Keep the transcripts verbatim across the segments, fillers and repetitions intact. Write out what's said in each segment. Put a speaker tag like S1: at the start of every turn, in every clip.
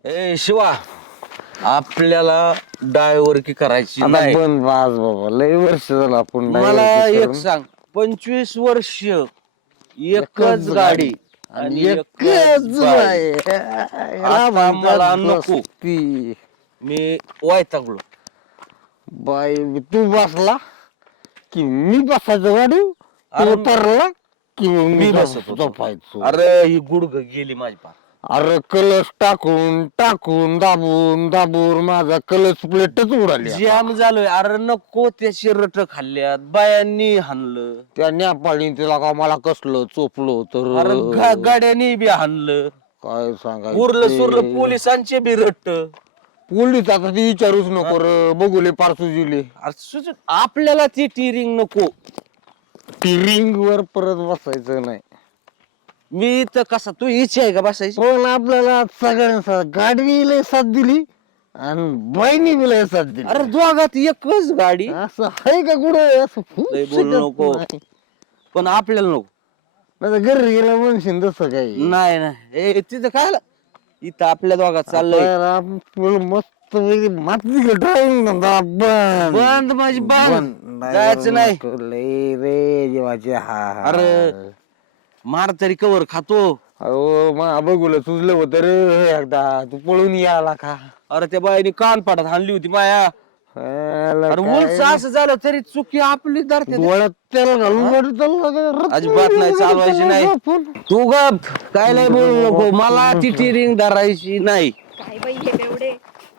S1: ए शिवा, आपल्याला डायव्हर की करायची
S2: आता
S1: नाही.
S2: बंद बाज बाबा, लय वर्ष झालं आपण
S1: मला
S2: डायव्हरची
S1: एक
S2: करून.
S1: सांग, पंचवीस वर्ष एकच
S2: एकच
S1: गाडी
S2: गाडी
S1: आणि
S2: एकच
S1: एकच बाई.
S2: बाई. याला
S1: आता
S2: म्हणतात
S1: मला नको.
S2: दोस्ती.
S1: मी वैतागलो.
S2: बाई तू बसला की मी बसायचो गाडी, तू
S1: अरे-
S2: उतरला की
S1: मी
S2: मी
S1: बसत होतो.
S2: झोपायचो.
S1: अरे ही गुडघ गेली माझी पार.
S2: अरे कलश टाकून टाकून दाबून दाबून माझा कलश प्लेटच उडाली आता.
S1: जाम झालोय. अरे नको त्या शिरट खाल्ल्यात बायांनी हाणलं.
S2: त्या नेपाळी तिला का मला कसलं चोपलो तर
S1: अरे गा- गाड्यानी बी हाणलं.
S2: काय सांगायचं
S1: उरलं
S2: ते.
S1: सुरलं पोलिसांचे बी रट्ट.
S2: पोलीस आता ती विचारूच नको रे, बघुले पारसू दिले
S1: अरे सुज- आपल्याला ती टिरिंग नको.
S2: ती रिंग वर परत बसायचं नाही.
S1: मी तर कसा तू इच्छा आहे का बसायची?
S2: पण आपल्याला सगळ्यांना गाडी लय साथ दिली आणि बहिणी बी लय साथ दिली.
S1: अरे दोघात एकच गाडी.
S2: असं आहे का कुठं असं होऊ
S1: लय बोलू
S2: शकत
S1: नको.
S2: नाही.
S1: पण आपल्याला नको.
S2: नाही तर घरी गेलं म्हणशील तसं काही
S1: नाही नाही ए तिथं काय आलं? इथं आपल्या दोघात चाललंय.
S2: आपल्याला आपण मस्त माती ड्रायव्हिंग धंदा बंद
S1: बंद माझी बंद.
S2: बंद.
S1: जायचं नाही.
S2: नको लय रे जीवाचे हा हा.
S1: अरे मार तरी कवर खातो.
S2: अहो मग बघूला तुझलं होतं रे एकदा, तू पळून याला का
S1: अरे त्या बाईने कान पाडात हाणली होती माया.
S2: याला
S1: अरे
S2: काय?
S1: उलच असं झालं तरी चुकी आपली धरते.
S2: डोळ्यात त्याला घालून गाडी चालला.
S1: अजिबात नाही चालवायची नाही. तू गप काय नाही बोलू नको. मला ती टिरिंग धरायची नाही.
S3: काय बाई हे एवढे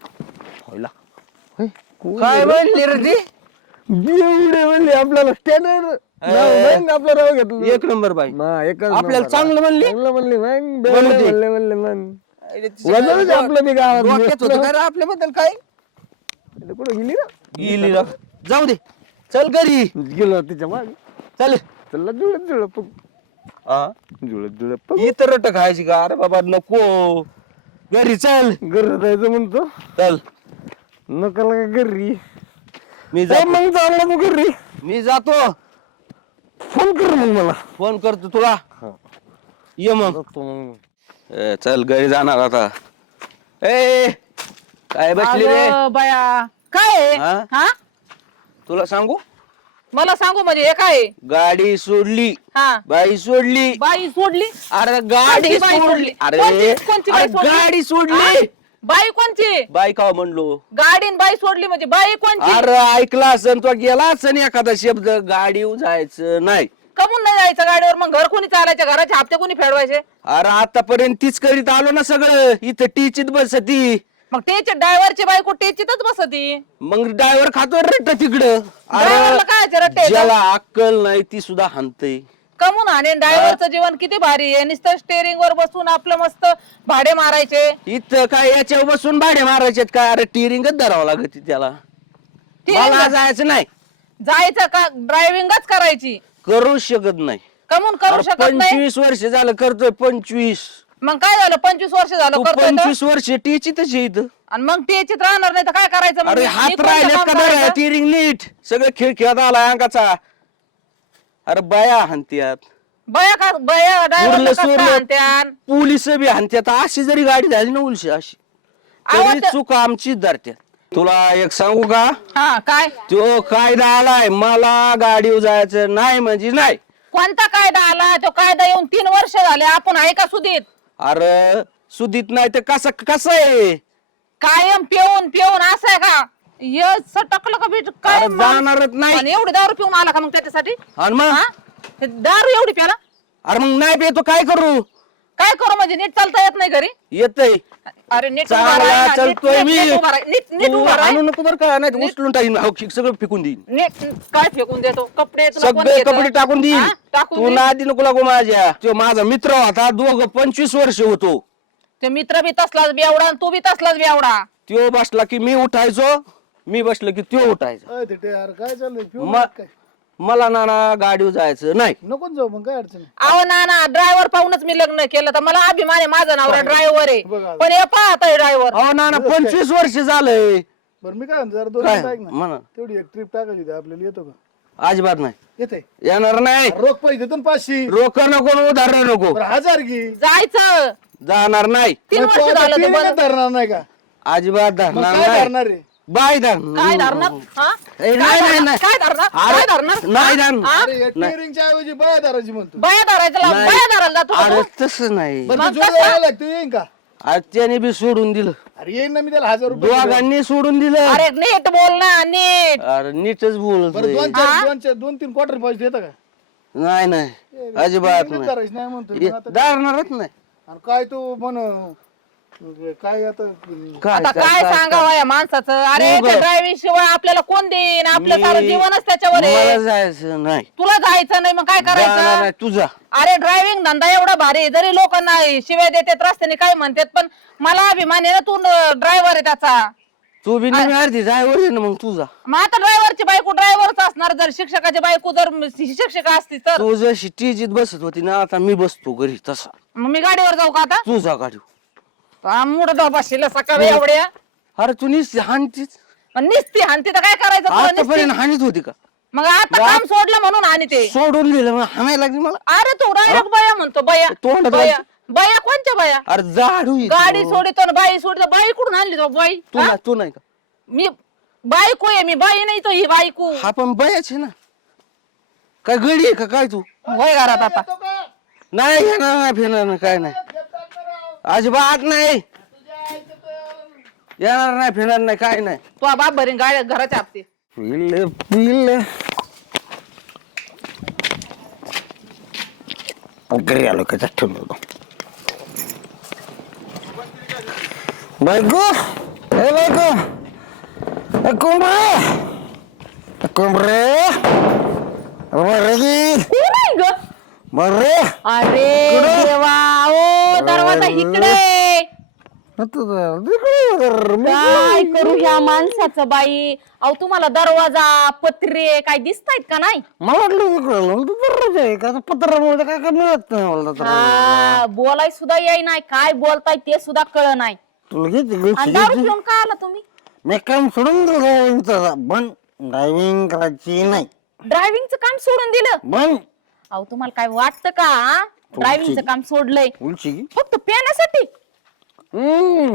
S1: काय म्हणली रे ती?
S2: एवढे म्हणले आपल्याला स्टँडर्ड आपलं राव घेतलं
S1: एक नंबर बाई.
S2: ना, एकच
S1: आपल्याला
S2: नंबर.
S1: चांगलं म्हणली?
S2: चांगलं म्हणले मग
S1: बोलू
S2: म्हणले
S1: दे.
S2: म्हणले म्हणले म्हण.
S1: अरे तिचं
S2: वजनच
S1: काय
S2: आपलं बी गावात
S1: डोक्यात होतं का रे आपल्याबद्दल काय?
S2: कुठं गेली ना
S1: गेली ना. जाऊ दे चल घरी.
S2: गेलो तिच्या मागे
S1: चल.
S2: चला जुळत जुळत
S1: हा?
S2: जुळत जुळत
S1: इतर रट खायची का? अरे बाबा नको. घरी चल.
S2: घरी जायचं म्हणतो
S1: चल
S2: नका घरी
S1: मी
S2: जाय
S1: जातो.
S2: मग चालला तू घरी
S1: मी जातो.
S2: फोन कर मग मला
S1: फोन करतो तुला.
S2: हा.
S1: ये मग.
S2: जातो मग.
S1: ए, चल घरी जाणार आता. ए काय बसली रे?
S3: अगं बाया काय आहे?
S1: हा?
S3: हा
S1: तुला सांगू
S3: मला सांगू म्हणजे हे काय आहे?
S1: गाडी सोडली.
S3: हा
S1: बाई सोडली.
S3: बाई सोडली
S1: अरे गाडी
S3: कोणती बाई
S1: सोडली.
S3: सोडली?
S1: अरे
S3: कोणती- कोणती बाई
S1: अरे
S3: सोडली?
S1: गाडी
S3: हा?
S1: सोडली.
S3: बाई कोणची
S1: बाई का म्हणलो?
S3: गाडीन बाई सोडली म्हणजे बाई कोणची
S1: अरे ऐकला असन तो गेला असन एखादा शब्द. गाडी जायचं नाही.
S3: कमून नाही जायचं गाडीवर? मग घर कोणी चालायचं? घराचे हप्ते कोणी फेडवायचे?
S1: अरे आतापर्यंत तीच करीत आलो ना सगळं. इथं टीचीत बसती.
S3: मग टेचे ड्रायव्हरची बायको टेचीतच बसती.
S1: मग ड्रायव्हर खातो रट्ट तिकडं.
S3: ड्रायव्हरला काय रट्टे
S1: ज्याला अक्कल नाही ती सुद्धा हाणतय.
S3: कमून आणि ड्रायव्हरचं जीवन किती भारी आहे. नुसतं स्टेअरिंग वर बसून आपलं मस्त भाडे मारायचे.
S1: इथं काय याच्यावर बसून भाडे मारायचे काय? अरे टिरिंगच धरावं लागत त्याला.
S3: Steering
S1: मला जायचं नाही.
S3: जायचं का ड्रायव्हिंगच करायची?
S1: करू शकत नाही.
S3: कमून करू
S1: अरे
S3: शकत नाही?
S1: पंचवीस वर्ष झालं करतोय. पंचवीस
S3: मग काय झालं? पंचवीस वर्ष झालं
S1: तू
S3: करतोय तर?
S1: पंचवीस वर्ष टीचीतच आहे इथं.
S3: आणि मग टेचीत राहणार नाही तर काय करायचं? मग
S1: अरे
S3: मी
S1: हात
S3: कोणतं
S1: राहिले
S3: काम
S1: का
S3: करायचं?
S1: टिरिंग नीट सगळं खिळखिळात आला अंगाचा. अरे बाया हानत्यात.
S3: बया का बया
S1: उरलं
S3: ड्रायव्हर
S1: सुरलं. पोलिस बी हानत्यात. अशी जरी गाडी झाली ना उलशी अशी तरी
S3: आवाज-
S1: चूक आमचीच धरत्यात. तुला एक सांगू का?
S3: हा काय
S1: तो कायदा आलाय. मला गाडीवर जायचं नाही म्हणजे नाही.
S3: कोणता कायदा आला? तो कायदा येऊन तीन वर्ष झाले. आपण आहे का सुधीत?
S1: अरे सुदीत नाही तर कसं कसं आहे?
S3: कायम पिऊन पिऊन असं आहे का? ये सटकलं का बीट काय
S1: अरे जाणारच नाही.
S3: आणि एवढी दारू पिऊन आला का मग त्याच्यासाठी?
S1: आणि मग
S3: हा? ते दारू एवढी प्याला
S1: अरे मग नाही पेतो काय करू?
S3: काय करू म्हणजे? नीट चालता येत नाही घरी?
S1: येतय
S3: अरे नीट उभा
S1: चांगला
S3: राहा ना. नीट-
S1: चालतोय
S3: नीट-
S1: मी.
S3: नीट उभा राहा. नीट नीट
S1: तू
S3: उभा राहा.
S1: आणू नको बरं का? नाही तर उचलून टाकीन. हो, सगळं फेकून देईन.
S3: नीट काय फेकून देतो? कपडे तुला कोण
S1: सगळे
S3: देतं?
S1: कपडे टाकून देईन.
S3: हा? टाकून
S1: तू
S3: दे.
S1: नादी नको लागू माझ्या. तो माझा मित्र होता. दोघं पंचवीस वर्ष होतो.
S3: ते मित्र बी तसलाच बेवडा आणि तू बी तसलाच बेवडा.
S1: त्यो बसला की मी उठायचो. मी बसलो की त्यो उठायचो.
S4: अय तिथे यार काय चाललंय पिऊन
S1: म-
S4: काय
S1: मला नाना गाडीवर जायचं नाही.
S4: नको जाऊ मग काय अडचण आहे?
S3: अहो ना ना ड्रायव्हर पाहूनच मी लग्न केलं तर मला अभिमान आहे. माझा नवरा ड्रायव्हर आहे.
S4: बघा.
S3: पण हे पाहत आहे ड्रायव्हर.
S1: अहो नाना पंचवीस वर्ष झालंय.
S4: बरं मी काय म्हणतो जरा दोन
S1: काय?
S4: मिनिटं ऐक ना
S1: म्हणा.
S4: तेवढी एक ट्रिप टाकायची होती आपल्याला, येतो का?
S1: अजिबात नाही
S4: येते
S1: येणार नाही.
S4: रोख पैसे देतो ना पाचशे
S1: रोख नको उधार नको.
S4: बरं, हजार घे
S3: जायचं
S1: जाणार नाही.
S3: तीन
S4: मग तू
S3: वर्ष
S4: आता
S3: झालं ते
S4: तीन
S3: बंद.
S4: धरणार नाही का
S1: अजिबात
S4: मग
S1: धरणार
S4: काय
S1: नाही.
S4: धरणार आहे
S1: बाय धर
S3: काय धरणार हा?
S1: ए,
S3: काय
S1: नाही, नाही,
S3: धरणार?
S1: नाही.
S3: काय धरणार
S1: अरे,
S3: काय धरणार
S1: नाही धरणार.
S3: हा?
S4: अरे टिअरिंगच्या ऐवजी बाया धरायची म्हणतो
S3: बाया धरायचं
S1: नाही.
S3: बाया धरायला जातो का
S1: अरे
S3: तू?
S1: तसं नाही.
S4: बरं
S3: मग
S4: तू जोड
S3: कसं?
S4: यायला लागतो येईन का
S1: आज त्याने बी सोडून दिलं.
S4: अरे येईन ना मी त्याला हजार रुपये दिले.
S1: दोघांनी सोडून दिलं.
S3: अरे नीट बोल ना नीट
S1: अरे नीटच बोलत
S4: बरं दोन
S1: नाही.
S4: चार दोन चार दोन तीन क्वार्टर पैसे देता का
S1: नाही अजिबात
S4: टिअरिंगच
S1: नाही.
S4: धरायची नाही म्हणतो मी
S1: ये,
S4: आता.
S1: धरणारच नाही.
S4: आणि काय तू म्हण काय आता
S1: काय
S3: आता
S1: काय-
S3: काय
S1: काय-
S3: सांगावं या माणसाचं अरे
S1: तू ग-
S3: ड्रायव्हिंग शिवाय आपल्याला कोण देईन आपलं
S1: मी-
S3: सारं जीवनच त्याच्यावर
S1: मला
S3: आहे
S1: जायचं नाही.
S3: तुला जायचं नाही मग काय
S1: जाणार
S3: करायचं
S1: नाही तुझा.
S3: अरे ड्रायव्हिंग धंदा एवढा भारी आहे, जरी लोक नाही शिवाय देतात रस्त्याने काय म्हणतात पण मला अभिमान आहे ना तू ड्रायव्हर आहे त्याचा.
S1: तू बी नाही अर्धी ड्रायव्हर आहे ना मग तुझा.
S3: मग आता ड्रायव्हरची बायको ड्रायव्हरच असणार जर शिक्षकाची बायको जर शिक्षिका असती तर
S1: तू जशी टीजीत बसत होती ना आता मी बसतो घरी तसा.
S3: मग मी गाडीवर जाऊ का आता
S1: तुझा गाडी.
S3: मुड जाऊ बसशील सकाळी एवढ्या
S1: अरे तू निस हाणतीच.
S3: निसती आणि तिथं काय करायचं तुला निसती?
S1: आतापर्यंत हानीत होती का?
S3: मग आता काम सोडलं म्हणून आणि ते
S1: सोडून दिलं मग हाणायला लागली मला.
S3: अरे तू डायरेक्ट बया म्हणतो बया
S1: तोंडात
S3: बया
S1: घालतो.
S3: बया कोणच्या बया
S1: अरे जाड होईल.
S3: गाडी सोडितो ना बाई सोडितो बाई कुठून आणली तो बाई
S1: तू
S3: हा?
S1: नाही तू नाही का?
S3: मी बायको आहे मी बाई नाही तो ही बायको
S1: हा पण बयाच आहे ना. काय गडी आहे का काय तू?
S3: वय घरात आता
S1: नाही येणार नाही फिरणार नाही काय नाही. अजिबात नाही येणार नाही फिरणार नाही काय नाही.
S3: तो बाप भरीन गाड्या घराच्या आपते
S1: पिल्ले पिल्ले घरी आलो का ठेवून होतो. बायको ए बायको ए कोंबडे कोंबडे बरे
S3: ग
S1: बरे
S3: अरे देवा ओ दरवाजा इकडे काय करू ह्या माणसाचं बाई अहो तुम्हाला दरवाजा पत्रे काय दिसतायत का नाही
S1: मला वाटलं का पत्रामुळे काय काय मिळत नाही मला तर.
S3: हा बोलाय सुद्धा येई नाही काय बोलताय ते सुद्धा कळ नाही
S1: तुला घेते
S3: आणि
S1: गोष्टी
S3: दारू
S1: घ्यायची.
S3: पिऊन का आला तुम्ही
S1: मी काम सोडून दिलं ड्रायव्हिंगचं. पण ड्रायव्हिंग करायची नाही.
S3: ड्रायव्हिंगचं काम सोडून दिलं
S1: पण
S3: अहो तुम्हाला काय वाटतं का ड्रायव्हिंगचं काम सोडलंय
S1: उलची की
S3: फक्त पिण्यासाठी
S1: हम्म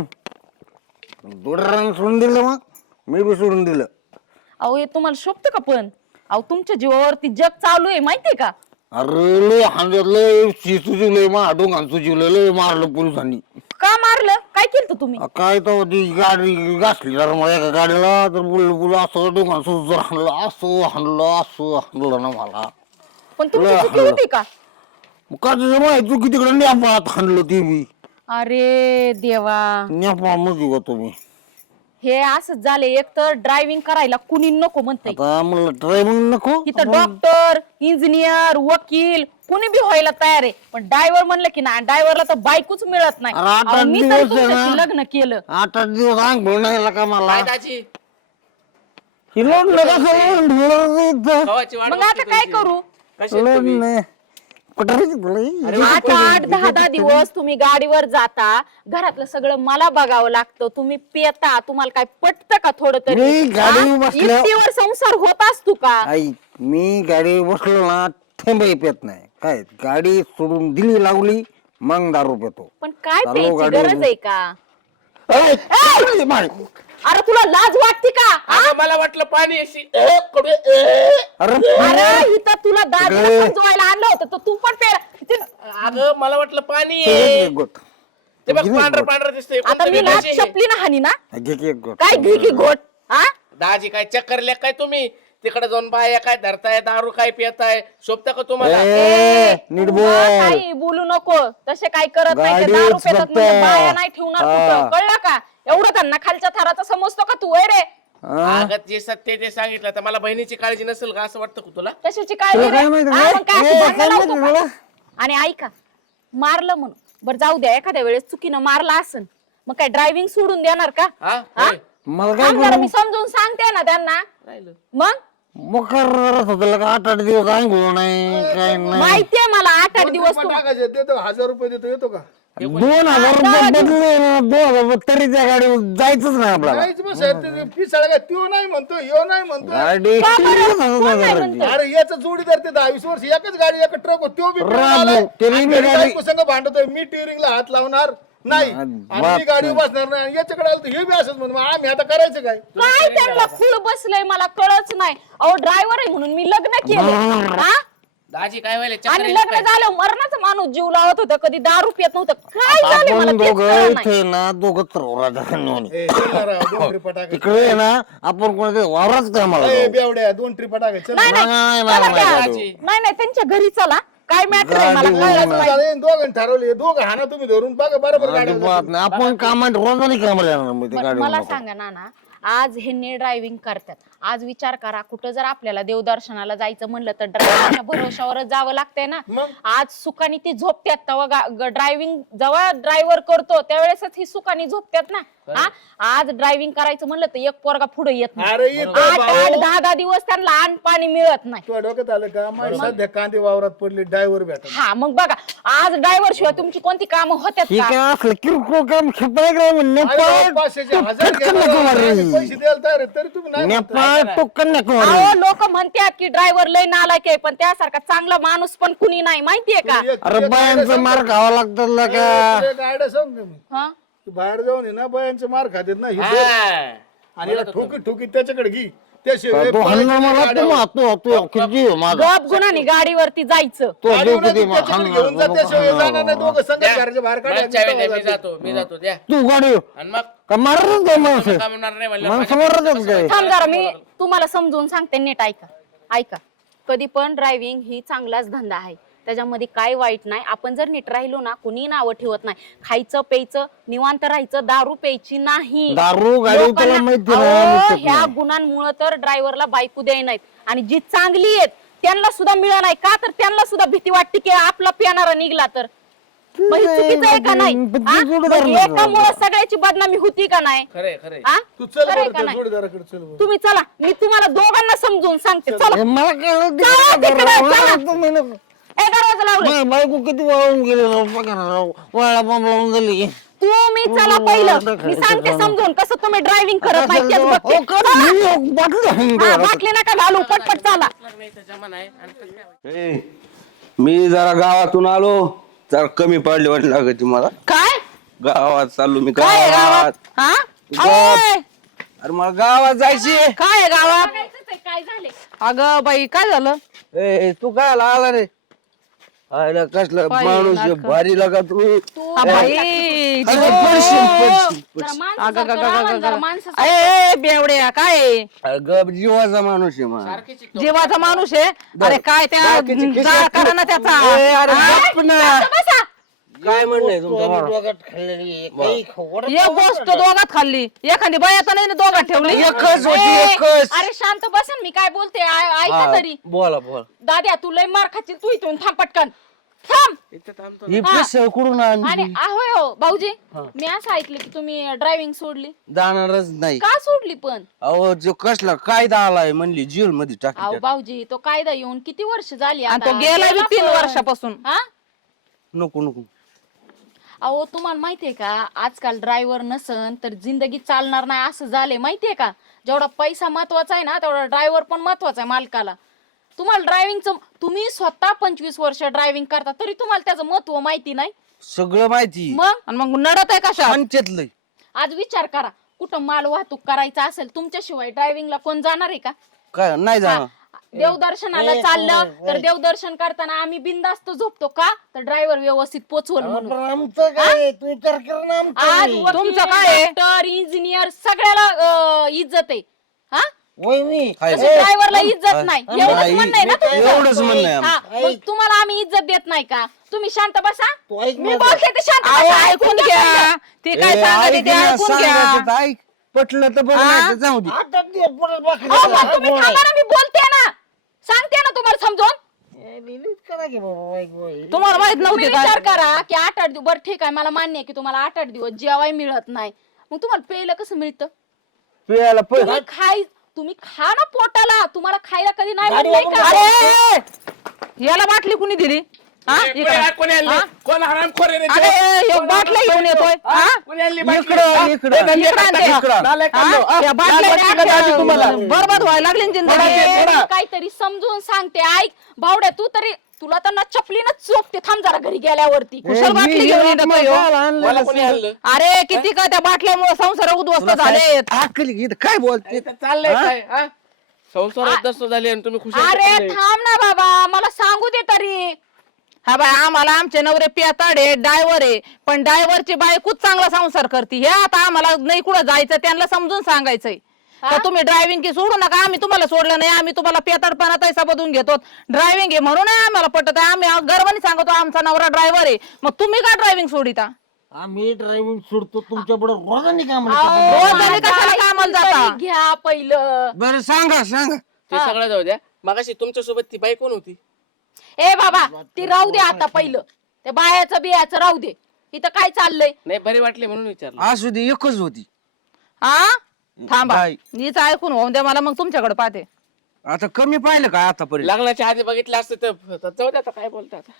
S1: दोडरानं सोडून दिलं मग मी बी सोडून दिलं.
S3: अहो हे तुम्हाला शोभतं का पण अहो तुमच्या जीवावरती जग चालू आहे माहितीये का
S1: अरे लय हांडलंय शिसू जिवलंय मा डोंगांचं जिवलंय लय मारलं पोलिसांनी.
S3: का मारलं काय केलं तुम्ही
S1: आ, काय तर ती गाडी घासली जरा मला एका गाडीला तर बोललं बोल असं डोंगांचं जर हाणलं असं हाणलं असं हाणलं ना मला.
S3: पण तुमची
S1: तुला
S3: चुकी
S1: हाणलं.
S3: होती का
S1: मग का तुझं माहिती तू किती कडे नेपाळात हाणलं ते मी
S3: अरे देवा
S1: नेपाळ मध्ये होतो मी.
S3: हे असंच झाले एक तर ड्रायव्हिंग करायला कुणी नको म्हणतंय
S1: आता मला ड्रायव्हिंग नको.
S3: इथं डॉक्टर इंजिनियर वकील कुणी बी व्हायला तयार आहे पण ड्रायव्हर म्हणलं की ना ड्रायव्हरला तर बायकोच मिळत नाही
S1: अरे आठ
S3: अहो, मी
S1: दिवस
S3: तर
S1: आहे
S3: तुमच्याशी
S1: ना.
S3: लग्न केलं
S1: आठ आठ दिवस अंग नाही का मला
S5: दाजी
S1: ही लोडलं कसं ढोळं इथं.
S5: गव्हाची वाढ
S3: मग आता काय करू
S1: लोडलं. कुठं रे तुला?
S3: आठ आठ दहा दहा दिवस तुम्ही गाडीवर जाता घरातलं सगळं मला बघावं लागतं तुम्ही पेता तुम्हाला काय पटतं का थोडं तरी
S1: मी गाडीवर
S3: हा?
S1: बसल्या-
S3: इष्टीवर संसार होत असतो का
S1: आई मी गाडी बसलो ना थेंबही पेत नाही. काय गाडी सोडून दिली लावली मग दारू पेतो.
S3: पण काय
S1: चालू
S3: प्यायची
S1: गाडी.
S3: गरज आहे का
S1: ऐ, ऐ, मार.
S3: अरे तुला लाज वाटते का हा?
S5: अगं, मला वाटलं पाणी अशी ए, कडू, ए.
S1: अरे
S3: अरे इथं तुला दादीला
S1: अगं.
S3: समजवायला आणलं होतं तर तू पण पेला ते-
S5: अगं मला वाटलं पाणी
S1: घे
S5: आहे.
S1: एक गोट.
S5: ते बघ
S1: घे एक
S5: पांढरं
S1: गोट.
S5: पांढरं दिसतंय
S3: आता
S5: कोणतं
S3: मी लाज
S5: दाजी आहे?
S3: चपली ना हानी ना
S1: घे की एक गोट.
S3: काय घे की घोट हा
S5: दाजी काय चक्करले काय तुम्ही तिकडे जाऊन बाया काय धरताय दारू काय पिताय शोभता का तुम्हाला
S1: ए, नीट
S3: तू
S1: बोल.
S3: ना काही बोलू नको तसे काय करत नाही ते
S1: गाडीच
S3: दारू पितात
S1: फक्त.
S3: म्हणजे बाया नाही ठेवणार
S1: हा.
S3: कुठं कळलं का एवढं त्यांना खालच्या थराचा समजतो का तू होय रे
S1: हा?
S5: अगं जे सत्य ते सांगितलं तर मला बहिणीची काळजी नसेल का असं वाटतं का तुला
S3: कशाची काळजी
S1: तुला
S3: रे?
S1: काय माहिती
S3: हा,
S1: रे?
S3: मग काय
S1: ए,
S3: असं भांडण
S1: काय
S3: लावतो
S1: माहिती
S3: का?
S1: तुला?
S3: आणि ऐका मारलं म्हणून बरं जाऊ द्या एखाद्या वेळेस चुकीनं मारला असन मग काय ड्रायव्हिंग सोडून देणार का
S5: हा
S3: हा?
S5: होय.
S1: मला काय
S3: थांब जरा, मी समजून सांगते ना त्यांना
S5: राहिलं.
S3: मग
S1: मोकार होतं का आठ आठ दिवस अंघोळ नाही काय नाही.
S3: माहितीये मला आठ आठ दिवस
S4: रुपये टाकायचे देतो हजार रुपये देतो येतो का
S2: दोन हजार रुपये बदलले ना दोन हजार रुपये तरी त्या गाडीवर जायचंच नाही आपल्याला.
S4: नाहीच मग साहेब ते पिसाळा काय त्यो नाही म्हणतो ह्यो नाही म्हणतो.
S2: गाडी
S3: का बरं?
S2: तीन
S3: कोण नाही
S2: हजाराची.
S3: म्हणतं?
S4: अरे याचं जोडीदार ते दहा वीस वर्ष एकच गाडी एक ट्रक त्यो बी पळून
S2: राबू.
S4: आलाय.
S2: त्याने
S4: आणि
S2: मी
S4: घरी
S2: गाडी-
S4: बायको संग भांडतोय मी टिअरिंगला हात लावणार नाही आणि मी गाडी बसणार नाही आणि याच्याकडे आलं तर हे बी असंच म्हणून मग आम्ही आता करायचं काय.
S3: काय त्यांना फुल बसलंय मला कळच नाही. अहो ड्रायव्हर आहे म्हणून मी लग्न केलं हा?
S5: दाजी काय व्हायला चक्कर
S3: आणि
S5: येईल
S3: लग्न
S5: काय?
S3: झालं मरणाचा माणूस जीव लावत होता कधी दारू पित नव्हतं. काय झालं मला
S2: आपण
S3: तेच
S2: दोघं
S3: कळलं नाही.
S2: इथे ना दोघं चौराच्या नोनी.
S4: ए, चल ना राव, दोन ट्रिपा टाकायचं.
S2: तिकडे आहे ना आपण कोणाच्या वावरात काय मला
S4: ए, बेवड्या दोन ट्रिपा टाकायचं.
S3: नाही नाही
S2: नाही,
S3: चला
S2: नाही,
S3: त्या-
S2: नाही,
S3: नाही नाही त्यांच्या घरी चला. काय मॅटर आहे मला
S2: गाडी
S3: कळलंच
S2: घेऊन
S3: नाही.
S4: दोघं ठरवले दोघं हाना तुम्ही धरून बघा बरोबर गाडी
S2: अजिबात नाही. आपण कामात रोजाने कामाला येणार मग ते
S3: म-
S2: गाडी
S3: मला सांगा ना ना आज हे ड्रायव्हिंग करतात. आज विचार करा कुठं जर आपल्याला देवदर्शनाला जायचं म्हणलं तर ड्रायव्हरच्या भरोशावरच जावं लागतंय ना.
S4: मग?
S3: आज सुखानी ती झोपत्यात तेव्हा ड्रायव्हिंग जेव्हा ड्रायव्हर करतो त्यावेळेसच ही सुखानी झोपत्यात ना. हा आज ड्रायव्हिंग करायचं म्हणलं तर एक पोरगा पुढे येत नाही.
S4: अरे येतो
S3: आठ
S4: भाऊ.
S3: आठ दहा दहा दिवस त्यांना अन्न पाणी मिळत नाही.
S4: तुझ्या डोक्यात आलं का माझ्या सध्या कांदे वावरात पडले ड्रायव्हर भेटा
S3: हा मग बघा आज ड्रायव्हर शिवाय तुमची कोणती कामं होत्यात
S2: हे
S3: का?
S2: काय असलं किरकोळ काम खेपाय काय नेपाळ
S4: पाचशेचे हजार
S2: टोकन
S4: घ्या,
S2: नको मारे.
S4: आम्ही पैसे द्यायला तयार आहे, तरी तुम्ही नाही म्हणता.
S2: नेपाळ टोकन नको मारे.
S3: अहो लोक म्हणतात की ड्रायव्हर लय नालायक आहे पण त्यासारखा चांगला माणूस पण कुणी नाही माहितीये का?
S4: एक- एक
S2: अरे
S4: आयडिया
S2: बायांचं
S4: सांग
S2: मार
S4: ना.
S2: खावा लागतात ना का
S4: तुला एक आयडिया सांग का मी
S3: हा
S4: तू बाहेर जाऊन ये ना बायांचे मार खातात ना हे
S5: हा.
S4: दे. आणि याला ठोकी ठोकी त्याच्याकडे घे त्याशिवाय
S2: तो हल्ला मला
S4: गाड्या-
S2: तू तू तू किती माझा
S3: गप गुणाने गाडीवरती जायचं.
S2: तो
S4: गाडी
S2: देव
S4: उन्हात
S2: किती
S4: त्याच्याकडे घेऊन जा त्याशिवाय जाणार नाही दोघं संगत
S5: द्या.
S4: घराच्या बाहेर
S5: मला
S4: काढायचं
S5: चावी द्या,
S4: तेव्हा
S5: मी
S4: जाते.
S5: जातो मी जातो द्या
S2: तू गाडी
S5: आणि मग
S2: का मारतच काय माणसं
S5: काम होणार नाही म्हणलं
S2: माणसं मारतच काय
S3: थांब जरा मी तुम्हाला समजून सांगते नीट ऐका ऐका कधी पण ड्रायव्हिंग ही चांगलाच धंदा आहे. त्याच्यामध्ये काय वाईट नाही. आपण जर नीट राहिलो ना कुणी नावं ठेवत नाही. खायचं प्यायचं निवांत राहायचं दारू प्यायची नाही.
S2: दारू गाडी
S3: लोकांना-
S2: तुला माहिती
S3: अहो,
S2: नाही
S3: ह्या गुणांमुळे तर ड्रायव्हरला बायको द्याय नाहीत आणि जी चांगली आहेत त्यांना सुद्धा मिळणार नाही का तर त्यांना सुद्धा भीती वाटते की आपला पिणारा निघला तर मग हे चुकीचं आहे का नाही?
S2: पण ती
S3: हा?
S2: जोडीदार
S3: मग
S2: नसणार.
S3: एकामुळे सगळ्याची बदनामी होती का नाही?
S5: खरे खरे
S3: हा?
S4: तू चल
S3: खरंय
S4: बरं
S3: का
S4: त्या
S3: नाही?
S4: जोडीदाराकडे चल बरं.
S3: तुम्ही चला मी तुम्हाला दोघांना समजून सांगते चला
S2: हे मला कळलं ते
S3: चला
S2: काय
S3: तिकडे,
S2: राव,
S3: चला.
S2: तुम्ही नको.
S3: ए दरवाजा लावले
S2: माझी बायको किती वाळून गेली राव बघा ना राव वाळा बॉम्ब लावून गेली
S3: तुम्ही चला पहिलं मी सांगते समजून कसं तुम्ही ड्रायव्हिंग करत नाही तेच बघते.
S2: हो, कर.
S3: चला.
S2: मी एक बाटली आणून
S3: हा,
S2: ठेवा.
S3: बाटली नका घालू पटपट चला
S5: जमान आहे आणि कसं काय?
S6: ए, मी जरा गावातून आलो जरा कमी पडले वाटलं लागत तुम्हाला
S3: काय
S6: गावात चाललो मी
S3: काय आहे
S6: गावात
S3: गावात हा
S6: गावात.
S3: ओय,
S6: अरे मला गावात जायची
S3: काय आहे गावात काय झाले अगं बाई काय झालं
S6: ए तू काय आला रे आयला कसलं
S3: बाई,
S6: माणूस आहे,
S3: नाटकं.
S6: भारी लागा तुम्ही
S3: हा, बाई
S6: अरे पडशील, पडशील, पडशील.
S7: बेवड्या काय आहे?
S6: अगं जीवाचा माणूस आहे मा
S5: सारखी चिकटव.
S7: जीवाचा माणूस आहे अरे काय त्या
S6: बाकीचे खिसे-
S7: जाळ करा ना त्याचा
S6: ए, अरे
S7: हा?
S6: गप्प ना. काय म्हणणं
S2: तू
S6: तुमचं
S2: आम्ही
S6: मला?
S2: दोघात खाल्लेली आहे. काही खवडत
S7: एक गोष्ट दोघात खाल्ली एखादी बाया तर नाही ना दोघात ठेवली
S6: एकच होती
S3: ए,
S6: एकच
S3: अरे शांत बसन मी काय बोलते आ- ऐका
S6: हा,
S3: तरी
S6: बोला बोला
S3: दाद्या तू लय मार खाशील तू इथून थांब पटकन थांब
S5: इथं थांबतो
S6: ही पिसळ कुठून
S3: आणि
S6: आणली
S3: ahoy हो भाऊजी मी असं ऐकलं की तुम्ही ड्रायव्हिंग सोडली
S6: जाणारच नाही
S3: का सोडली पण
S6: अहो जो कसला कायदा आलाय म्हणली जेल मध्ये
S3: अहो
S6: टाकी
S3: भाऊजी तो कायदा येऊन किती वर्ष झाली
S7: आणि
S3: आता?
S7: तो गेला बी
S3: गेला
S7: तीन
S3: पण.
S7: वर्षापासून
S3: हा
S6: नको नको
S3: अहो तुम्हाला माहितीये का आजकाल ड्रायव्हर नसन तर जिंदगी चालणार नाही असं झालंय माहितीये का जेवढा पैसा महत्वाचा आहे ना तेवढा ड्रायव्हर पण महत्वाचा आहे मालकाला तुम्हाला ड्रायव्हिंगचं तुम्ही स्वतः पंचवीस वर्ष ड्रायव्हिंग करता तरी तुम्हाला त्याचं महत्व माहिती नाही
S6: सगळं माहिती
S3: मग
S7: आणि मग नडत आहे कशा
S6: पंचायतलंय
S3: आज विचार करा कुठं माल वाहतूक करायचा असेल तुमच्याशिवाय ड्रायव्हिंगला कोण जाणार आहे का
S6: काय नाही जाणार
S3: देवदर्शनाला चाललं तर देवदर्शन करताना आम्ही बिनधास्त झोपतो का तर ड्रायव्हर व्यवस्थित पोचवल म्हणून
S2: पण आमचं काय तू विचार कर ना आमचं.
S3: आज
S7: तुमचं काय आहे?
S3: डॉक्टर इंजिनियर सगळ्याला अं, इज्जत आहे हा
S2: वहिनी
S6: हाय.
S3: ड्रायव्हरला इज्जत
S6: हा,
S3: नाही
S6: नाही,
S3: एवढंच म्हणणं आहे ना तुमचं?
S6: एवढंच म्हणणं आहे
S3: हा,
S6: आमचं.
S3: मग तुम्हाला आम्ही इज्जत देत नाही का तुम्ही शांत बसा
S2: तू ऐक
S3: मी
S2: माझं.
S3: बोलते ते शांत
S7: अहो,
S3: बसा
S7: ऐकून घ्या ते काय
S6: ए,
S7: सांगते
S6: ऐक
S7: ते
S6: ना,
S7: ऐकून घ्या
S6: सांगायचं तर ऐक पटलं तर बरं नाही तर जाऊ दे
S2: आता ते परत बाकी
S3: अहो, मग
S2: काय
S3: तुम्ही
S2: बोलाय?
S3: थांबा ना मी बोलते ना सांगते ना तुम्हाला समजून
S2: ए, लिहिलीच करा की बाबा ऐक बाई.
S7: तुम्हाला माहित
S3: तुम्ही
S7: नव्हते
S3: विचार
S7: का
S3: करा की आठ आठ दिवस बरं ठीक आहे मला मान्य आहे की तुम्हाला आठ आठ दिवस जेवाय मिळत नाही मग तुम्हाला पेयला कसं मिळतं
S6: पियाला पण
S3: तुम्ही खाय तुम्ही खा ना पोटाला तुम्हाला खायला कधी नाही
S2: गाडी
S3: म्हणलंय
S2: वापरून
S3: का?
S7: अरे याला बाटली कुणी दिली हा
S5: ए,
S7: इकडं.
S5: कोणी- कोणी आणली?
S7: हा?
S5: कोण हरामखोर आहे रे तो?
S7: अरे ह्यो
S5: कोण
S7: बाटल्या
S5: हरामखोर
S7: घेऊन
S5: आहे तो?
S7: येतोय
S5: हा?
S7: हा?
S5: कोणी आणली बाटली?
S2: इकडं,
S5: हा?
S2: इकडं.
S5: हे धंदे
S7: इकडं
S5: करता
S7: आणते.
S5: का? नालायक
S7: हा?
S5: कांदो.
S7: या बाटल्या
S5: लाज वाटली का दाजी तुम्हाला?
S7: बरबाद व्हायला लागली ना जिंदगी
S3: अरे,
S5: थोडा.
S3: मी काहीतरी समजून सांगते ऐक भावड्या तू तरी तुला तर ना चपलीनं चोपते थांब जरा घरी गेल्यावरती
S7: कुशल बाटली घेऊन येतो ह्यो.
S5: मला कोणी आणलं?
S7: अरे किती का त्या बाटल्यामुळे संसार उद्ध्वस्त झालेत
S2: अक्कल घेत काय बोलते
S5: इथं चाललंय काय हा? संसारात दस्त झाले आणि तुम्ही खुश
S3: अरे थांब ना बाबा मला सांगू दे तरी
S7: हा बाय आम्हाला आमचे नवरे पियाताड आहे डायव्हर आहे पण डायव्हरची बायकोच चांगला संसार करते हे आता आम्हाला नाही कुठं जायचं त्यांना समजून सांगायचंय का तुम्ही ड्रायव्हिंग की सोडू नका आम्ही तुम्हाला सोडलं नाही आम्ही तुम्हाला पेताडपणा तैसा बदून घेतो ड्रायव्हिंग आहे म्हणून नाही आम्हाला पटत आहे आम्ही गर्वाने सांगतो आमचा नवरा ड्रायव्हर आहे मग तुम्ही का ड्रायव्हिंग सोडिता
S1: आम्ही ड्रायव्हिंग सोडतो तुमच्या बरोबर रोजानी काम
S7: रोजाने कशाला कामाला जाता
S3: तरी घ्या पहिलं
S2: बरं सांगा सांगा
S5: ते सगळं जाऊ द्या मगाशी तुमच्या सोबत ती बाई कोण होती
S3: ए बाबा ती राहू दे आता पहिलं ते बायाचं बियाचं राहू दे इथं काय चाललंय
S5: नाही बरी वाटली म्हणून विचारलं
S2: असू दे एकच होती
S7: हा थांबा
S2: बाई.
S7: नीच ऐकून होऊन द्या मला मग तुमच्याकडे पाहते
S2: आता कमी पाहिलं का आतापर्यंत
S5: लग्नाच्या आधी बघितलं असतं तर तर जाऊ द्या आता काय बोलता आता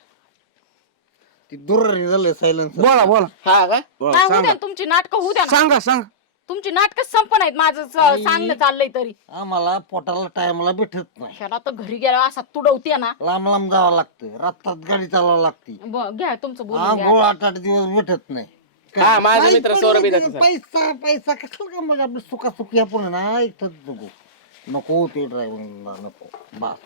S1: ती दुर्री झालं सायलन्स
S2: बोला बोला
S5: हा का
S2: बोला,
S3: नाही होऊ द्या
S2: सांगा
S3: ना, तुमची नाटकं होऊ द्या ना
S2: सांगा सांगा
S3: तुमची नाटकं संपन आहेत माझं स- सांगणं चाललंय तरी
S1: आम्हाला पोटाला टायमाला भेटत नाही
S3: ह्याला तर घरी गेला असा तुडवते ना
S1: लांब लांब जावं लागतं रात्रात गाडी चालवावं लागते
S3: ब- घ्या तुमचं बोलून घ्या
S1: आंघोळ आठ आठ दिवस भेटत नाही
S5: हा माझा
S1: काय
S5: मित्र
S1: पडलं
S5: सौरभ
S1: ते
S5: येतात
S1: पैसा पैसा कशाला का मग आपलं सुखा सुखी आपण ना इथंच जगू नको ते ड्रायव्हिंग नको बस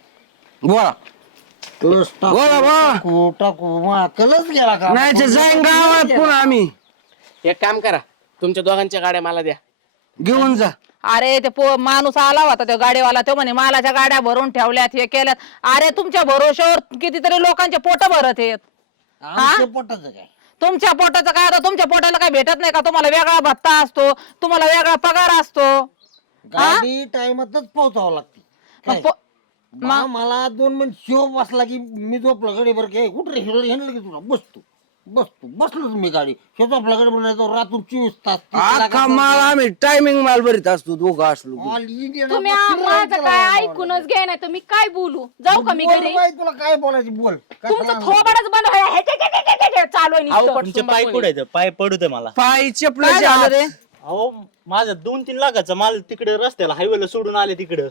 S2: बोला
S1: क्लच
S2: बोला, बोला.
S1: टाकू टाकू मा कलच गेला का
S2: नाही तर जाईन गावात पुन्हा आम्ही
S5: एक काम करा तुमच्या दोघांच्या गाड्या मला द्या
S2: घेऊन जा
S7: अरे ते पो माणूस आला होता त्या गाडीवाला तो म्हणे मालाच्या गाड्या भरून ठेवल्यात हे केल्यात अरे तुमच्या भरोश्यावर कितीतरी लोकांचे पोट भरत आहेत
S1: आमच्या पोटाचं काय
S7: तुमच्या पोटाचं काय आता तुमच्या पोटाला काय भेटत नाही का तुम्हाला वेगळा भत्ता असतो तुम्हाला वेगळा पगार असतो
S1: गाडी टायमातच पोहोचावं लागते
S7: मग
S1: काय?
S7: पो-
S1: मा- मला दोन मिनिट शिव बसला की मी झोपला गाडी बरं काय कुठे हेंडलं की तुला बसतो बसतो बसलोच मी गाडी शेतो आपला गाडी बनायचो रातून चोवीस तास तीस
S2: अख्खा
S1: लाखाचा
S2: माल आम्ही टायमिंग माल भरीत असतो दोघं असलो की.
S1: All India
S3: तुम्ही
S1: ला
S3: आ-
S1: फिरायला
S3: माझं
S1: गेला
S3: काय
S1: आम्हाला.
S3: ऐकूनच घे नाही तर मी काय बोलू जाऊ का मी
S1: बोल
S3: घरी
S1: बाई, तुला काय बोलायची बोल काय
S3: तुमचं
S1: सांगू?
S3: थोबडच बंद व्हायला हे- हे- हे- हे- हे- हे चालू आहे
S5: अहो,
S3: नुसतं.
S5: पण
S8: तुमचे
S5: सुंबा
S8: पाय
S5: कोणी?
S8: कुठे आहेत? पाय पडू दे मला.
S2: पाय
S7: काय
S2: चपलाचे
S7: झालं रे
S8: अहो माझं दोन तीन लाखाचा माल तिकडे रस्त्याला हायवेला सोडून आले तिकडे.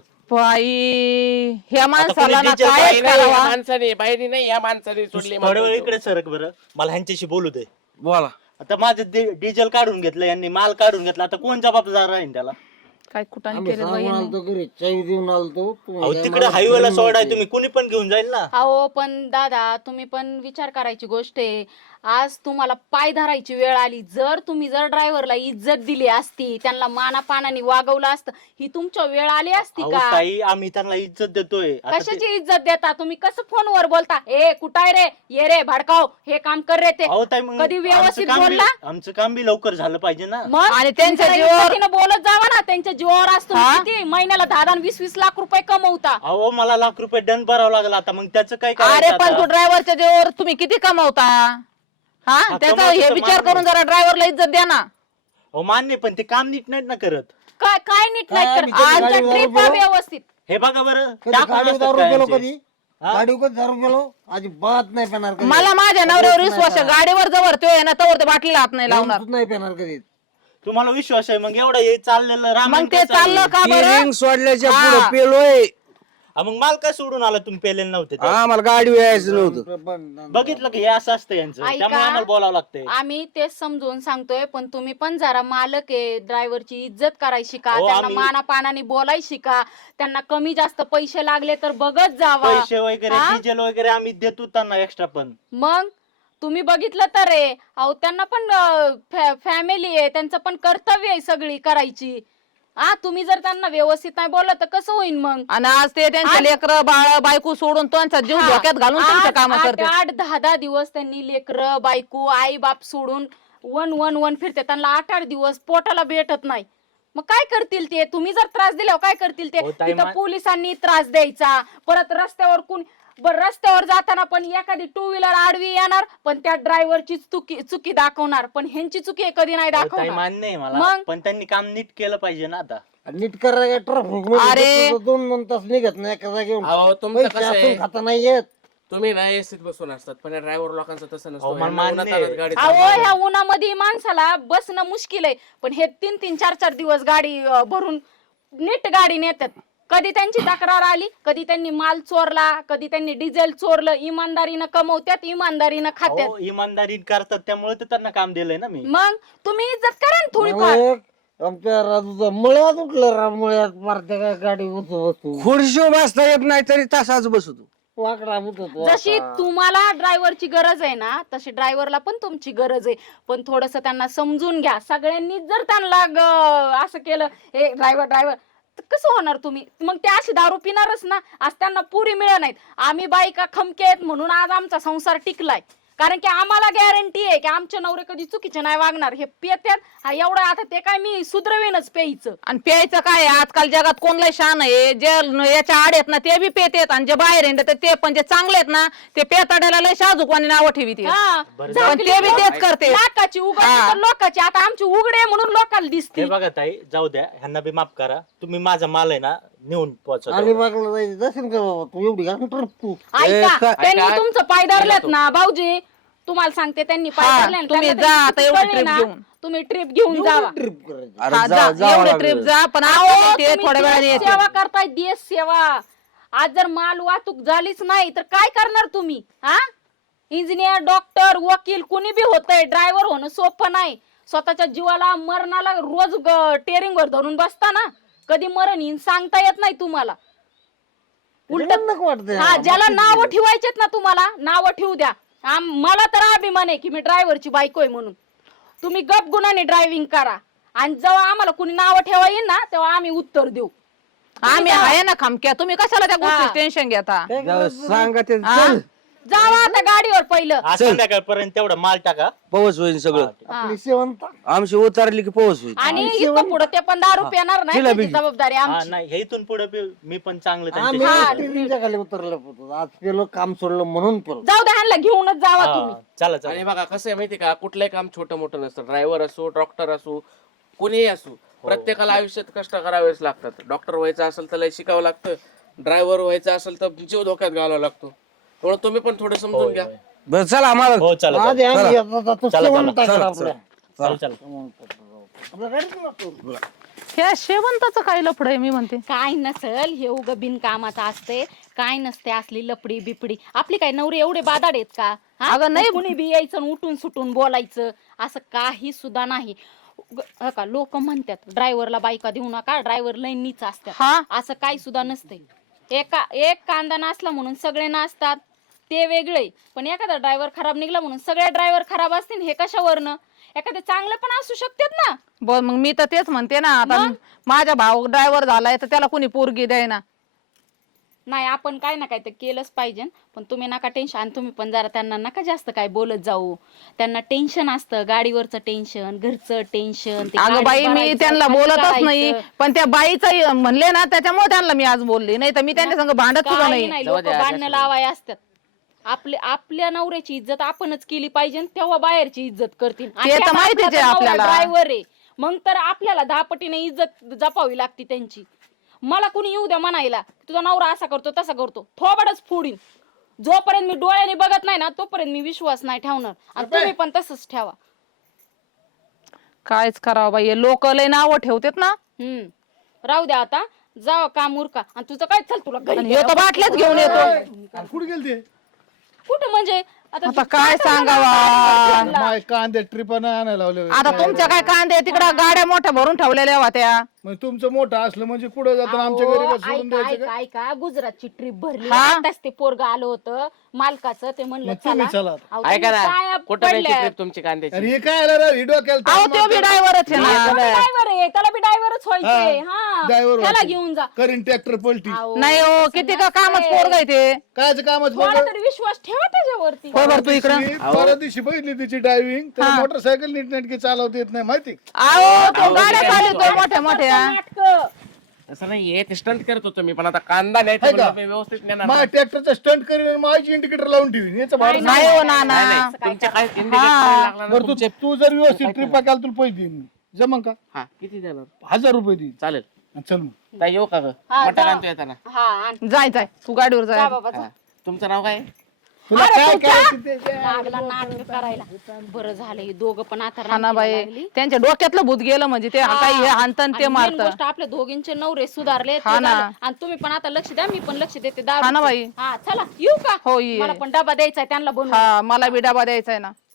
S7: बाई ह्या माणसाला ना
S8: डिझेल
S7: काय
S5: बाई नाही, या
S7: करावा
S5: माणसाने बाईने नाही या माणसाने सोडली
S8: थोड्या वेळ इकडे सरक बरं, मला ह्यांच्याशी बोलू दे.
S2: बोला
S8: आता माझं डि- डिझेल काढून घेतलं यांनी, माल काढून घेतला, आता कोण जबाबदार राहील त्याला?
S7: काय कुठं
S1: आम्ही
S7: केलं
S1: सांगून आलतो घरी चावी देऊन आलतो तुम्ही
S8: अहो
S1: काय
S8: तिकडे
S1: मला
S8: हायवेला
S1: घेऊन
S8: सोडाय
S1: नव्हते.
S8: तुम्ही, कुणी पण घेऊन जाईल ना.
S3: अहो पण दादा तुम्ही पण विचार करायची गोष्ट आहे आज तुम्हाला पाय धरायची वेळ आली जर तुम्ही जर ड्रायव्हरला इज्जत दिली असती त्यांना मानापानाने वागवलं असतं ही तुमच्या वेळ आली असती
S8: अहो
S3: का
S8: ताई आम्ही त्यांना इज्जत देतोय. आता ते-
S3: कशाची इज्जत देता तुम्ही कसं फोनवर बोलता ए कुठाय रे ये रे भडकाव हे काम कर रे ते
S8: अहो ताई मग
S3: कधी व्यवस्थित
S8: आमचं काम बी-
S3: बोलला
S8: आमचं काम बी लवकर झालं पाहिजे ना.
S3: मग
S7: आणि त्यांच्या
S3: तुमच्या
S7: जीवावर-
S3: इज्जतीनं बोलत जावा ना त्यांच्या जीवावर असतो
S7: हा?
S3: किती महिन्याला दहा दहा वीस वीस लाख रुपये कमवता
S8: अहो मला लाख रुपये दंड भरावा लागला, आता मग त्याचं काय
S7: अरे
S8: करायचं
S7: पण
S8: आता?
S7: तू ड्रायव्हरच्या जीवावर तुम्ही किती कमवता हा त्याचा
S8: कमवतो
S7: हे
S8: तर
S7: विचार
S8: मान्य.
S7: करून जरा ड्रायव्हरला इज्जत द्या ना
S8: अहो मान्य, पण ते काम नीट नाहीत ना करत.
S3: काय काय नीट नाही
S1: काय
S3: कर
S1: आम्ही कधी
S3: आमच्या
S1: गाडीवर
S3: ट्रिप
S1: गेलो?
S3: व्यवस्थित
S8: हे बघा बरं,
S1: कधी
S8: टाकून
S1: गाडीवर
S8: असतात
S1: दारू
S8: काय
S1: गेलो
S8: आमचे.
S1: कधी गाडीवर कधी दारू गेलो अजिबात नाही पेणार कधी
S7: मला माझ्या नवऱ्यावर विश्वास आहे गाडीवर जवळ तो आहे ना तवर ते बाटलीला हात नाही लावणार
S1: सुद्धा नाही पेणार कधी
S8: तुम्हाला विश्वास आहे मग एवढं हे चाललेलं रामायण
S7: मग ते
S8: काय चाललंय?
S7: चाललं का बरं
S2: Steering सोडल्याच्या
S7: हा.
S2: पुढे पेलोय
S8: हा, मग माल काय सोडून आला तुम्ही पेलेलं नव्हते तर?
S2: आम्हाला गाडी यायचं नव्हतं
S8: बघितलं की हे असं असतं यांचं,
S3: ऐका.
S8: त्यामुळे आम्हाला बोलावं लागतंय.
S3: आम्ही तेच समजून सांगतोय पण तुम्ही पण जरा मालक आहे ड्रायव्हरची इज्जत करायची का
S8: हो,
S3: त्यांना
S8: आम्ही-
S3: मानापानाने बोलायची का त्यांना कमी जास्त पैसे लागले तर बघत जावा
S8: पैसे वगैरे
S3: हा?
S8: डिझेल वगैरे आम्ही देतो त्यांना एक्स्ट्रा पण.
S3: मग तुम्ही बघितलं तर रे अहो त्यांना पण फॅमिली आहे त्यांचं पण कर्तव्य आहे सगळी करायची हा तुम्ही जर त्यांना व्यवस्थित नाही बोललं तर कसं होईल मग
S7: आणि आज ते त्यांच्या
S3: आज-
S7: लेकर बाळ बायको सोडून त्यांचा जीव
S3: हा.
S7: धोक्यात घालून त्यांचं
S3: आठ-
S7: काम
S3: आठ-
S7: करते
S3: आठ दहा दहा दिवस त्यांनी लेकर बायको आई बाप सोडून वन वन वन फिरते त्यांना आठ आठ दिवस पोटाला भेटत नाही मग काय करतील ते तुम्ही जर त्रास दिल्यावर काय करतील ते
S8: हो, ताई,
S3: तिथं
S8: मा-
S3: पोलिसांनी त्रास द्यायचा परत रस्त्यावर कोण बर रस्त्यावर जाताना पण एखादी टू व्हीलर आडवी येणार पण त्या ड्रायव्हरची चुकी चुकी दाखवणार पण ह्यांची चुकी कधी नाही
S8: हो, ताई
S3: दाखवणार
S8: मान्य आहे मला,
S3: मग?
S8: पण त्यांनी काम नीट केलं पाहिजे ना आता.
S1: नीट करायला ट्रॅफिक
S7: अरे.
S1: मध्ये दोन दोन तास निघत नाही एका जागेवर
S5: अहो तुमचं
S1: पैसे
S5: कसं
S1: असून
S5: आहे
S1: खाता नाही येत
S5: तुम्ही ना एसीत बसून असतात पण ड्रायव्हर लोकांचं तसं
S8: अहो,
S5: नसतं
S8: मला
S5: यांना
S8: मान्य
S5: उन्हात
S8: आहे.
S5: आणत गाडी
S3: अहो
S5: चालवायला.
S3: ह्या उन्हामध्ये माणसाला बसणं मुश्किल आहे, पण हे तीन तीन चार चार दिवस गाडी अं, भरून नीट गाडी नेतात. कधी त्यांची तक्रार आली, कधी त्यांनी माल चोरला, कधी त्यांनी डिझेल चोरलं. इमानदारीनं कमवत्यात, इमानदारीनं खात्यात.
S8: अहो, इमानदारी करतात त्यामुळे तर त्यांना काम दिलंय ना मी.
S3: मग तुम्ही इज्जत करा ना थोडीफार.
S1: एक आमच्या राजूचा मुळ्यात उठलं रा मुळ्यात मारते काय गाडी बसू बसू
S6: खुर्शी बसता येत नाही तरी तसाच बसतो.
S1: वाकडा होतो
S3: जशी तुम्हाला ड्रायव्हरची गरज आहे ना, तशी ड्रायव्हरला पण तुमची गरज आहे. पण थोडस त्यांना समजून घ्या. सगळ्यांनी जर त्यांना ग- असं केलं, हे ड्रायव्हर ड्रायव्हर, कसं होणार तुम्ही? मग ते अशी दारू पिणारच ना. आज त्यांना पुरी मिळत नाहीत. आम्ही बायका खमके आहेत म्हणून आज आमचा संसार टिकलाय. कारण की आम्हाला गॅरंटी आहे की आमचे नवरे कधी चुकीचे नाही वागणार. हे पेत्यात हा एवढं, आता ते काय मी सुधरवेनच प्यायचं.
S7: आणि प्यायचं काय आहे? आजकाल जगात कोणलाही शान आहे. जे याच्या आड आहेत ना ते बी पेतेत, आणि जे बाहेर येतात ते पण, जे चांगले आहेत ना ते पेताड्याला लय शाजूकवानी नावं ठेवीत.
S3: हा,
S7: पण
S3: झाकली
S7: ते बी
S3: लोक-
S7: तेच करते.
S3: लाखाची उघड
S7: हा.
S3: तर लोकांची. आता आमची उघडे म्हणून लोकांना
S8: हे
S3: दिसते.
S8: बघा ताई, जाऊ द्या, ह्यांना बी माफ करा. तुम्ही माझा माल आहे ना नेऊन पोहोचवा.
S1: अलिबागला जायचं दर्शन कर बाबा. तू एवढी का ट्रिप तू
S3: ऐका, त्यांनी
S5: ऐका.
S3: तुमचं पाय धरलेत ना भाऊजी. तुम्हाला सांगते, त्यांनी पाय
S7: हा,
S3: धरले ना,
S7: तुम्ही
S3: त्यांना
S7: जा
S3: त्यांची
S7: आता
S3: चुकी
S7: एवढी
S3: कळली
S7: trip
S3: ना,
S7: घेऊन.
S3: तुम्ही ट्रिप घेऊन जावा.
S1: ट्रिप करायची
S6: अरे
S7: हा,
S6: जा-
S7: जा,
S6: जावं
S7: एवढी
S6: लागेल.
S7: ट्रिप जा, पण
S3: अहो,
S7: आपण ते
S3: तुम्ही
S7: थोड्या वेळाने
S3: देश
S7: येते.
S3: सेवा करताय, देश सेवा. आज जर माल वाहतूक झालीच नाही तर काय करणार तुम्ही? हा, इंजिनियर, डॉक्टर, वकील कुणी बी होतंय. ड्रायव्हर होणं सोपं नाही. स्वतःच्या जीवाला मरणाला रोज टेरिंग वर धरून बसता ना, कधी मरण येईन सांगता येत नाही तुम्हाला. उलट
S1: वाटतंय
S3: हा, ज्याला नाव ठेवायचेत ना तुम्हाला, नाव ठेवू द्या. आम- मला तर अभिमान आहे की मी ड्रायव्हरची बायको आहे म्हणून. तुम्ही गप गुणाने ड्रायव्हिंग करा, आणि जेव्हा आम्हाला कुणी नाव ठेवा येईल ना तेव्हा आम्ही उत्तर देऊ.
S7: आम्ही आहे ना खमक्या. तुम्ही कशाला त्या
S3: हा.
S7: गोष्टी टेन्शन घेता?
S6: जाऊ, सांगा ते
S7: हा?
S6: चल.
S3: जावा आता गाडीवर पहिलं.
S8: आज संध्याकाळपर्यंत तेवढा माल टाका.
S6: पवस होईल सगळं.
S1: आपली सेवंता
S6: आमची उतारली की पवस होईल.
S3: आणि इथं पुढे ते पण दारू पिणार नाही,
S6: जिलेबी.
S3: त्याची जबाबदारी
S8: हा,
S3: आमची.
S8: नाही, हे इथून पुढे मी पण चांगलं
S1: आम्ही
S8: त्यांच्याशी-
S1: ट्रेनिंगच्या खाली उतरलं होतो. आज पेलो काम सोडलं म्हणून पेलो.
S3: जाऊ द्या, ह्यांना घेऊनच जावा
S8: हा,
S3: तुम्ही.
S8: चला चला.
S5: आणि बघा कसं आहे माहिती का, कुठलंही काम छोटं मोठं नसतं. ड्रायव्हर असो, डॉक्टर असो, कुणीही असो, प्रत्येकाला आयुष्यात कष्ट करावेच लागतात. डॉक्टर व्हायचं असेल तर लय शिकावं लागतं. ड्रायव्हर व्हायचं असेल तर जीव धोक्यात घालावा लागतो. त्यामुळे तुम्ही पण थोडं समजून घ्या.
S6: बरं चला आम्हाला
S8: हो चला
S1: आधी आम्ही येतो, जातो,
S8: चला,
S1: सेवंता
S6: चला,
S1: करा
S6: चला.
S1: आपल्या.
S8: चला चला.
S1: आपल्या गाडीत जातो.
S7: ह्या शेवंताचं काय लफड आहे मी म्हणते.
S3: काय नसल, हे उग बिनकामाचं असते. काय नसते असली लपडी बिपडी. आपली काय नवरे एवढे बादाड आहेत का? हा?
S7: अगं नाही.
S3: कुणी बी यायचं आणि उठून सुटून बोलायचं असं काही सुद्धा नाही. उग- का लोक म्हणतात ड्रायव्हरला बायका देऊ नका, ड्रायव्हर लय नीच असतात.
S7: हा,
S3: असं काही सुद्धा नसतंय. एका एक कांदा नाचला म्हणून सगळे नाचतात, ते वेगळे. पण एखादा ड्रायव्हर खराब निघला म्हणून सगळे ड्रायव्हर खराब असतील, हे कशावरनं? एखादे चांगले पण असू शकतात ना.
S7: बर मग मी तर तेच म्हणते ना. आता
S3: मग?
S7: माझा भाऊ ड्रायव्हर झालाय तर त्याला कुणी पोरगी द्याय ना.
S3: नाही, आपण काय ना काय तर केलंच पाहिजे. पण तुम्ही नका टेन्शन, आणि तुम्ही पण जरा त्यांना नका जास्त काय बोलत जाऊ. त्यांना टेन्शन असतं, गाडीवरचं टेन्शन, घरचं टेन्शन. ते
S7: अगं
S3: गाडी
S7: बाई, मी
S3: भरायचं,
S7: त्यांना
S3: खाली
S7: बोलतच नाही.
S3: करायचं.
S7: पण त्या बाईचं म्हणले ना त्याच्यामुळे त्यांना मी आज बोलली. नाही तर मी त्यांच्या संग भांडत सुद्धा
S3: काही
S7: नाही.
S3: नाही,
S5: जाऊ
S3: लोक
S5: द्या,
S3: भांडणं
S5: जास्त
S3: लावाय असतात. आपले आपल्या नवऱ्याची इज्जत आपणच केली पाहिजे, तेव्हा बाहेरची इज्जत करतील.
S7: ते तर माहितीच आहे आपल्याला.
S3: ड्रायव्हर आहे मग तर आपल्याला दहा पटीने इज्जत जपावी लागते त्यांची. मला कुणी येऊ द्या म्हणायला तुझा नवरा असा करतो तसा करतो, थोबडच फोडीन. जोपर्यंत मी डोळ्याने बघत नाही ना तोपर्यंत मी विश्वास नाही ठेवणार. आणि तुम्ही पण तसंच ठेवा.
S7: कायच करावं बाई, लोक लय नावं ठेवतात ना.
S3: हम्म राहू द्या आता, जावा काम उरका. आणि तुझं काय चल तुला घरी
S7: आणि ह्यो तर बाटल्याच घेऊन येतो.
S4: अरे कुठे गेलते?
S3: कुठं म्हणजे आता
S7: आता काय सांगावा.
S4: माय कांदे ट्रिपानं आणायला लावले.
S7: आता तुमच्या काय कांदे तिकडं गाड्या मोठ्या भरून ठेवलेल्या होत्या.
S4: मग तुमचं मोठं असलं म्हणजे कुठं जाताना आमच्या घरी
S3: अहो,
S4: का सोडून
S3: ऐका
S4: द्यायचं
S3: ऐका
S4: का?
S3: ऐका, गुजरातची ट्रिप भरली.
S7: हा?
S3: आताच ते पोरग आलं होतं मालकाचं, ते म्हणलं
S4: मग तुम्ही
S3: चला.
S4: चला आता.
S3: अहो,
S5: ऐका
S3: तुम्ही काय
S5: ना, कुठं नाही
S3: पडल्यात?
S5: ट्रिप तुमची कांद्याची?
S4: अरे हे काय आलं रे व्हिडिओ केला
S7: अहो ते बी ड्रायव्हरच आहे ना.
S3: ड्रायव्हर आहे, त्याला बी ड्रायव्हरच व्हायचे. हा,
S4: ड्रायव्हर
S3: त्याला घेऊन जा.
S4: करीन ट्रॅक्टर पलटी.
S3: अहो,
S7: नाही हो, किती का कामच पोरग आहे ते.
S4: कायच कामच
S3: थोडा तरी विश्वास ठेवा त्याच्यावरती.
S7: होय बरं, तू इकडं.
S4: परवा दिवशी बघितली तिची ड्रायव्हिंग, तर मोटरसायकल नीटनेटकी चालवता येत नाही माहिती.
S7: अहो तो गाड्या चालवतोय मोठ्या मोठ्या.
S3: नाटकं.
S5: तसं नाहीये, ते स्टंट करत होतो मी. पण आता कांदा नाही तर
S4: आहे का?
S5: म्हणलं मी व्यवस्थित नेणार.
S4: माझ्या ट्रॅक्टरचा स्टंट करीन आणि माझी इंडिकेटर लावून ठेवीन. याचं भाडं
S7: नाही हो ना
S5: नाही,
S7: ना.
S5: नाही, तुमच्या काय indicator लागला ना
S4: बरं तू
S5: तुमचे.
S4: तू जर व्यवस्थित ट्रिपा केला तुला पैसे देईन मी. जमन का?
S5: हा, किती देणार?
S4: हजार रुपये देईन.
S5: चालेल.
S4: चल मग.
S5: ताई येऊ का ग?
S3: हा,
S5: मटण
S3: जा.
S5: आणतो येताना.
S3: हा, आण.
S7: जाय जाय तू गाडीवर
S3: जा
S7: जाय.
S3: बाबा जा.
S5: हा. तुमचं नाव काय?
S4: तुला
S3: अरे
S4: काय
S3: तुझा
S4: करायचं ते
S3: लागला नाटक करायला. बरं झालं हे दोघं पण आता
S7: हा ना
S3: रांगेला
S7: बाई
S3: लागली.
S7: त्यांच्या डोक्यातलं भूत गेलं म्हणजे ते काही हे हाणतं ते
S3: आणि main
S7: मारत
S3: गोष्ट आपल्या दोघींचे नवरे सुधारले ते
S7: हा ना.
S3: झालं. आणि तुम्ही पण आता लक्ष द्या, मी पण लक्ष देते
S7: हा ना
S3: दारू.
S7: बाई.
S3: हा चला येऊ का?
S7: हो, ये.
S3: मला पण डबा द्यायचा आहे त्यांना बनवून.
S7: हा मला बी डबा द्यायचा आहे ना.